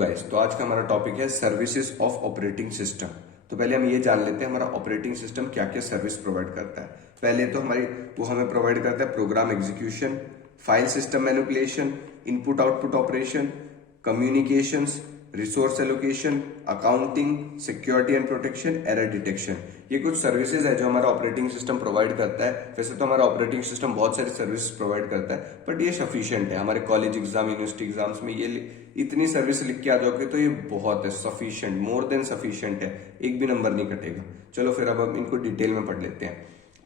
Guys, तो आज का हमारा टॉपिक है सर्विसेज ऑफ ऑपरेटिंग सिस्टम। तो पहले हम ये जान लेते हैं हमारा ऑपरेटिंग सिस्टम क्या क्या सर्विस प्रोवाइड करता है। पहले तो वो हमें प्रोवाइड करता है program execution, file system manipulation, input output operation, communications, resource allocation, accounting, security and protection, error detection. ये कुछ सर्विसेज है जो हमारा ऑपरेटिंग सिस्टम प्रोवाइड करता है। वैसे तो हमारा ऑपरेटिंग सिस्टम बहुत सारी सर्विस प्रोवाइड करता है, बट ये सफिशिएंट है। हमारे कॉलेज एग्जाम, यूनिवर्सिटी एग्जाम्स में ये इतनी सर्विस लिख के आ जाओगे तो ये बहुत है, सफिशिएंट, मोर देन सफिशिएंट है, एक भी नंबर नहीं कटेगा। चलो फिर अब हम इनको डिटेल में पढ़ लेते हैं।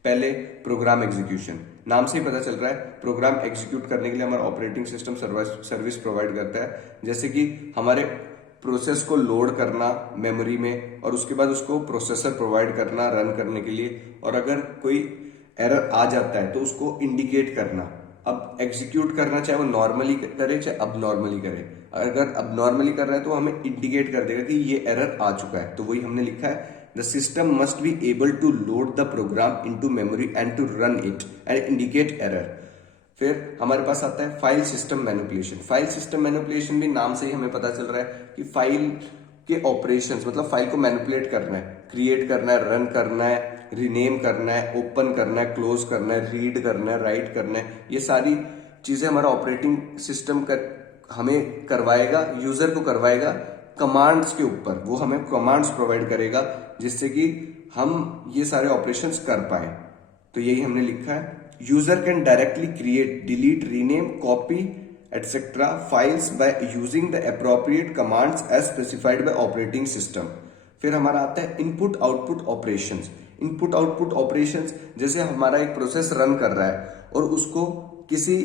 पहले प्रोग्राम एग्जीक्यूशन, नाम से ही पता चल रहा है प्रोग्राम एग्जीक्यूट करने के लिए हमारा ऑपरेटिंग सिस्टम सर्विस प्रोवाइड करता है। जैसे कि हमारे प्रोसेस को लोड करना मेमोरी में और उसके बाद उसको प्रोसेसर प्रोवाइड करना रन करने के लिए, और अगर कोई एरर आ जाता है तो उसको इंडिकेट करना। अब एग्जीक्यूट करना चाहे वो नॉर्मली करे चाहे अब नॉर्मली करे, अगर अब नॉर्मली कर रहा है तो हमें इंडिकेट कर देगा कि ये एरर आ चुका है। तो वही हमने लिखा है, the system must be able to load the program into memory and to run it and indicate error. फिर हमारे पास आता है file system manipulation. File system manipulation भी नाम से ही हमें पता चल रहा है कि फाइल के ऑपरेशंस, मतलब फाइल को मैनिपुलेट करना है, क्रिएट करना है, रन करना है, रीनेम करना है, ओपन करना है, क्लोज करना है, रीड करना है, राइट करना है। ये सारी चीजें हमारा ऑपरेटिंग सिस्टम हमें करवाएगा, यूजर को करवाएगा कमांड्स के ऊपर। वो हमें कमांड्स प्रोवाइड करेगा जिससे कि हम ये सारे ऑपरेशंस कर पाए। तो यही हमने लिखा है, user can directly create, delete, rename, copy etcetera files by using the appropriate commands as specified by operating system. फिर हमारा आता है input output operations. Input output operations, जैसे हमारा एक प्रोसेस रन कर रहा है और उसको किसी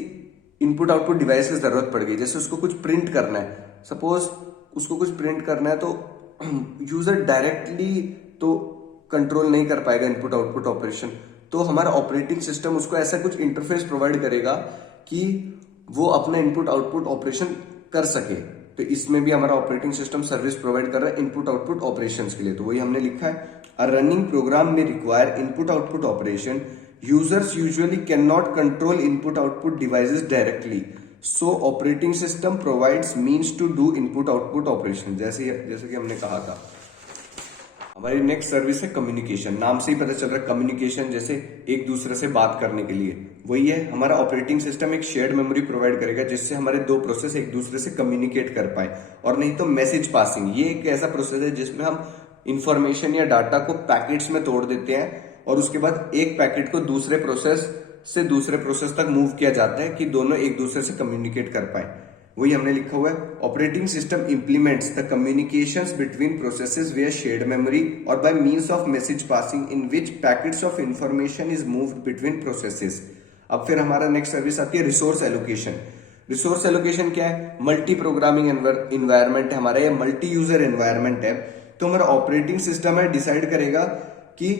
इनपुट आउटपुट डिवाइस की जरूरत पड़ गई, जैसे उसको कुछ प्रिंट करना है, सपोज उसको कुछ प्रिंट करना है, तो यूजर डायरेक्टली तो कंट्रोल नहीं कर पाएगा इनपुट आउटपुट ऑपरेशन। तो हमारा ऑपरेटिंग सिस्टम उसको ऐसा कुछ इंटरफेस प्रोवाइड करेगा कि वो अपना इनपुट आउटपुट ऑपरेशन कर सके। तो इसमें भी हमारा ऑपरेटिंग सिस्टम सर्विस प्रोवाइड कर रहा है इनपुट आउटपुट ऑपरेशंस के लिए। तो वही हमने लिखा है, अ रनिंग प्रोग्राम में require input output operation, users usually can not control input output devices directly, so operating system provides means to do input output operation. जैसे कि हमने कहा था। हमारी नेक्स्ट सर्विस है कम्युनिकेशन। नाम से ही पता चल रहा है कम्युनिकेशन, जैसे एक दूसरे से बात करने के लिए। वही है, हमारा ऑपरेटिंग सिस्टम एक शेयर्ड मेमोरी प्रोवाइड करेगा जिससे हमारे दो प्रोसेस एक दूसरे से कम्युनिकेट कर पाए। और नहीं तो मैसेज पासिंग, ये एक ऐसा प्रोसेस है जिसमें हम इंफॉर्मेशन या डाटा को पैकेट्स में तोड़ देते हैं और उसके बाद एक पैकेट को दूसरे प्रोसेस से दूसरे प्रोसेस तक मूव किया जाता है कि दोनों एक दूसरे से कम्युनिकेट कर पाए। वही हमने लिखा हुआ है, operating system implements the communications between processes विया शेयर्ड मेमोरी और by means of message passing in which packets of information is moved between processes. अब फिर हमारा नेक्स्ट सर्विस आती है रिसोर्स एलोकेशन। रिसोर्स एलोकेशन क्या है? मल्टी प्रोग्रामिंग एनवायरमेंट है हमारा, ये मल्टी यूजर एनवायरमेंट है। तो हमारा ऑपरेटिंग सिस्टम है डिसाइड करेगा कि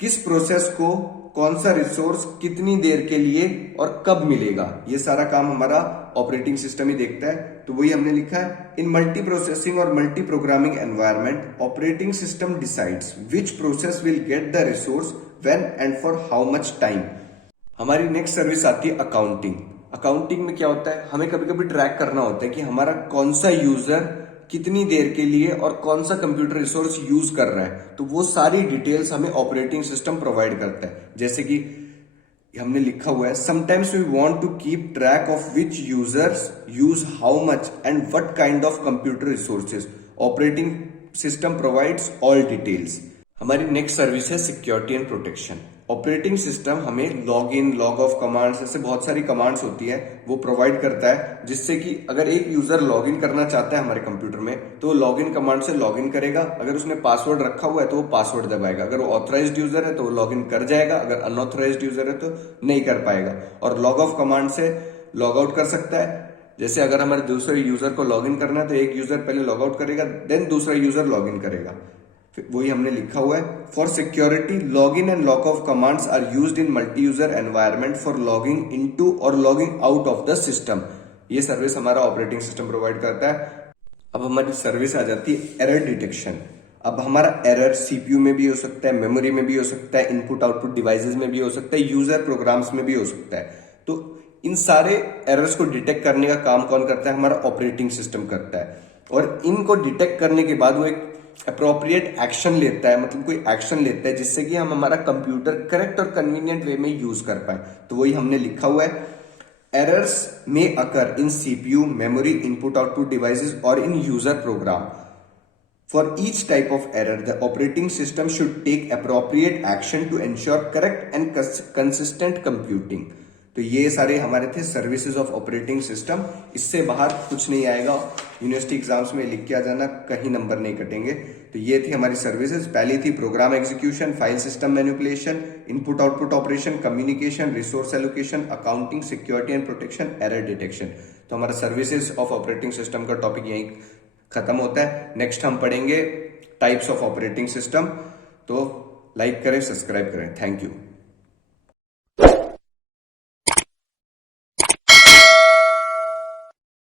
किस प्रोसेस को कौन सा रिसोर्स कितनी देर के लिए और कब मिलेगा। ये सारा काम हमारा ऑपरेटिंग सिस्टम ही देखता है। तो वही हमने लिखा है, इन मल्टी प्रोसेसिंग और multi programming environment operating system decides which process will get the resource when and for how much time. हमारी नेक्स्ट सर्विस आती है अकाउंटिंग। अकाउंटिंग में क्या होता है, हमें कभी कभी ट्रैक करना होता है कि हमारा कौन सा यूजर कितनी देर के लिए और कौन सा कंप्यूटर रिसोर्स यूज कर रहा है। तो वो सारी डिटेल्स हमें ऑपरेटिंग सिस्टम प्रोवाइड करता है। जैसे कि हमने लिखा हुआ है, sometimes we want to keep track of which users use how much and what kind of computer resources, operating system provides all details. हमारी नेक्स्ट सर्विस है security and protection. Operating system हमें log in, log off commands, ऐसे बहुत सारी commands होती है वो provide करता है, जिससे कि अगर एक यूजर लॉग इन करना चाहता है हमारे कंप्यूटर में तो लॉग इन कमांड से लॉग इन करेगा। अगर उसने पासवर्ड रखा हुआ है तो वो पासवर्ड दबाएगा। अगर वो ऑथराइज्ड यूजर है तो वो लॉग इन कर जाएगा, अगर अनऑथराइज्ड यूजर है तो नहीं कर पाएगा। और लॉग ऑफ कमांड से लॉग आउट कर सकता है। जैसे अगर हमारे दूसरे यूजर को लॉग इन करना है तो एक यूजर पहले लॉग आउट करेगा, देन दूसरा यूजर लॉग इन करेगा। वही हमने लिखा हुआ है, for security log in and log off commands are used in multi user environment for logging into और logging out of the system. ये सर्विस हमारा ऑपरेटिंग सिस्टम प्रोवाइड करता है। अब हमारी सर्विस आ जाती है एरर डिटेक्शन। अब हमारा एरर सीपीयू में भी हो सकता है, मेमोरी में भी हो सकता है, इनपुट आउटपुट डिवाइसेस में भी हो सकता है, यूजर प्रोग्राम्स में भी हो सकता है। तो इन सारे एरर्स को डिटेक्ट करने का काम कौन करता है? हमारा ऑपरेटिंग सिस्टम करता है। और इनको डिटेक्ट करने के बाद वो एक अप्रोप्रिएट एक्शन लेता है, मतलब कोई एक्शन लेता है जिससे कि हम हमारा कंप्यूटर करेक्ट और कन्वीनियंट वे में यूज कर पाए। तो वही हमने लिखा हुआ है, errors may occur in CPU, memory, input output devices or in user program. For each type of error, the operating system should take appropriate action to ensure correct and consistent computing. तो ये सारे हमारे थे services of operating system. इससे बाहर कुछ नहीं आएगा, यूनिवर्सिटी एग्जाम्स में लिख के आ जाना, कहीं नंबर नहीं कटेंगे। तो ये थी हमारी सर्विसेज। पहली थी program execution, file system manipulation, input output operation, communication, resource allocation, accounting, security and protection, error detection. तो हमारा सर्विसेज ऑफ ऑपरेटिंग सिस्टम का टॉपिक यहीं खत्म होता है। नेक्स्ट हम पढ़ेंगे टाइप्स ऑफ ऑपरेटिंग सिस्टम। तो लाइक करें, सब्सक्राइब करें। Thank you.